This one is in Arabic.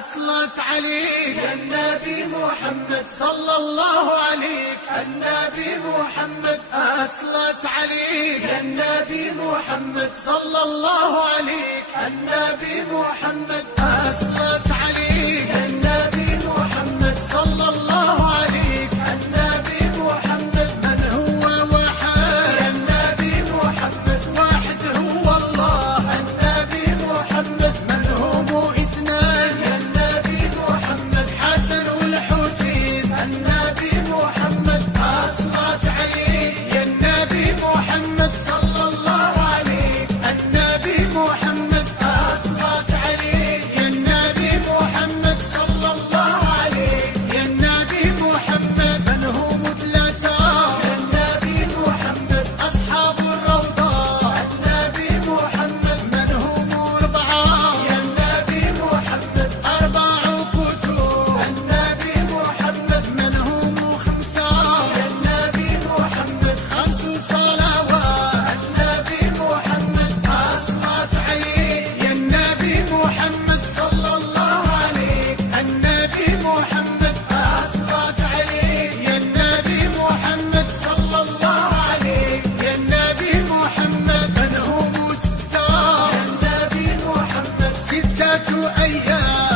أصلت عليك يا النبي محمد صلى الله عليك. النبي محمد أصلت عليك يا النبي محمد صلى الله عليك. النبي محمد أصلت عليك يا النبي محمد صلى الله عليك. النبي محمد من هو وحد يا النبي محمد واحد هو الله. النبي محمد من هم اثنان يا النبي محمد حسن والحسين. النبي محمد أصلت عليك يا النبي محمد صلى الله عليك. النبي محمد أصلت عليك يا النبي محمد صلى الله عليك. يا النبي محمد من هم ثلاثة يا النبي محمد أصحاب الروضة. النبي محمد من هم أربعة يا النبي محمد أربع كتب. النبي محمد من هم خمسة يا النبي محمد خمس صلوات. النبي محمد أصلت عليك يا النبي محمد صلى الله عليك. النبي محمد أصلت عليك يا النبي محمد صلى الله عليك. يا النبي محمد من هم ستة يا النبي محمد ستة أيام.